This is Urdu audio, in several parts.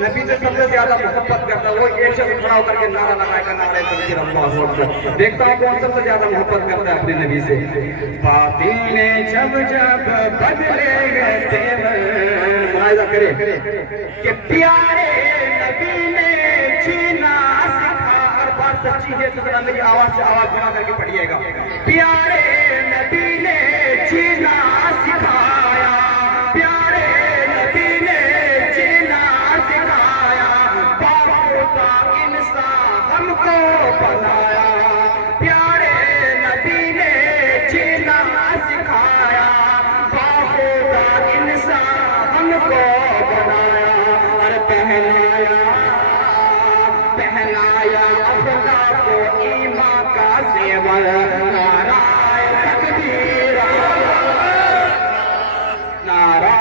نبی سے سب سے زیادہ محبت کرتا ہے وہ ایک شخص کھڑا ہو کر کے نعرہ لگائے گا نعرہ تکبیر اللہ اکبر. دیکھتا ہوں کون سب سے زیادہ محبت کرتا ہے اپنے نبی سے. باطل نے جب جب بدلے گئے تیور, ملاحظہ کرے کہ پیارے نبی نے جینا سکھا. اور بات سچی ہے تو ذرا میری آواز سے آواز بنا کر کے پڑھیے گا. پیارے نبی نے جینا سکھایا, پیارے نبی نے جینا سکھایا, باپو کا انسان ہم کو بنایا. پیارے نبی نے جینا سکھایا, باپو کا انسان ہم کو بنایا. اور پہنایا افضل کو ایمان کا زیور. نعرہ تکبیر نعرہ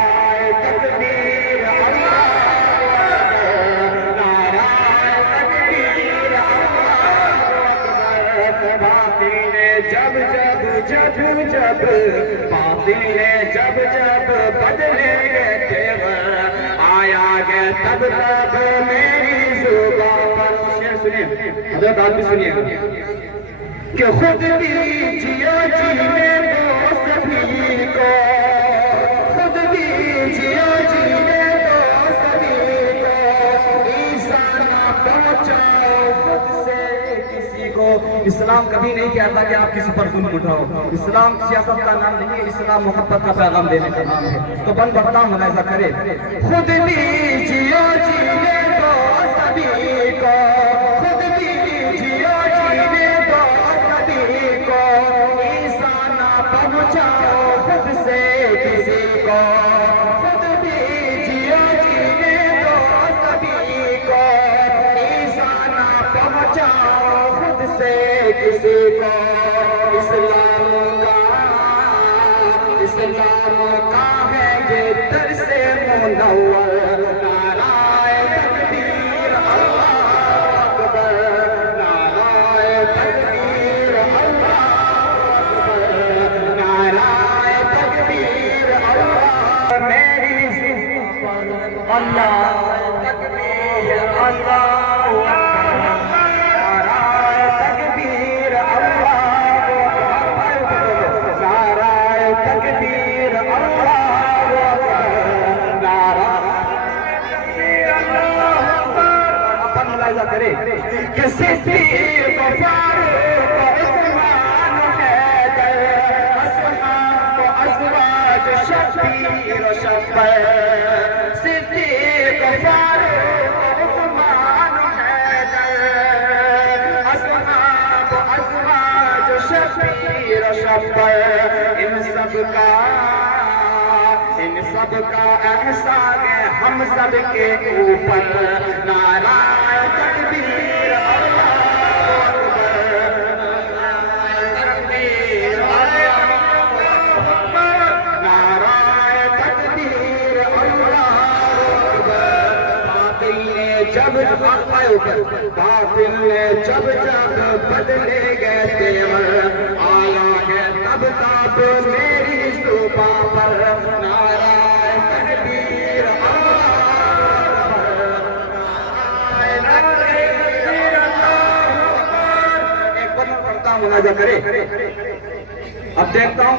تکبیر نعرہ تکبیر باطل نے جب باطل نے جب بدلے گئے تیور, آیا گئے تب میری زبان پر. شعر سنیے حضرت, آپ بھی سنیے کہ خود دیجیے جینے دو سبھی کو, خود دیجیے جینے دو سبھی کو, عیسیٰ نہ پہنچاؤ خود سے کسی کو. اسلام کبھی نہیں کہتا کہ آپ کسی پر ظلم اٹھاؤ. اسلام سیاست کا نام نہیں ہے, اسلام محبت کا پیغام دینے کا نام ہے. تو بند بڑھتا ہوں, ملاحظہ کرے. خود دیجیے جینے دو سبھی کو, خود دیجیے جینے دو سبھی کو, عیسیٰ نہ پہنچاؤ خود سے کسی کو. خود دیجیے جینے دو سبھی کو, عیسیٰ نہ پہنچاؤ خود سے کسی کو. اسلام کا ہے یہ درس منور. نعرہ تکبیر اللہ اکبر, نعرہ تکبیر اللہ اکبر, نعرہ تکبیر اللہ. میری زبان پر اللہ تکبیر اللہ اکبر, نعرہ تکبیر اللہ اکبر, نعرہ تکبیر اللہ اکبر, نعرہ تکبیر اللہ اکبر. اپن ملاحظہ کرے کہ صدیق فاروق عثمان حیدر, اصحاب و ازواج شبیر و شبیر. صدیق فاروق عثمان حیدر, اصحاب و ازواج شبیر و شبیر. ان سب کا احسان ہے ہم سب کے اوپر. نعرہ تکبیر اللہ اکبر, نعرہ تکبیر اللہ اکبر, نعرہ تکبیر اللہ اکبر. باطل نے جب بدلے گئے تیور, آیا ہے تب میری زبان پر. نعرہ تکبیر اللہ اکبر, نعرہ تکبیر اللہ اکبر. ایک بار میں پڑھتا ہوں, ملاحظہ کرے. اب دیکھتا ہوں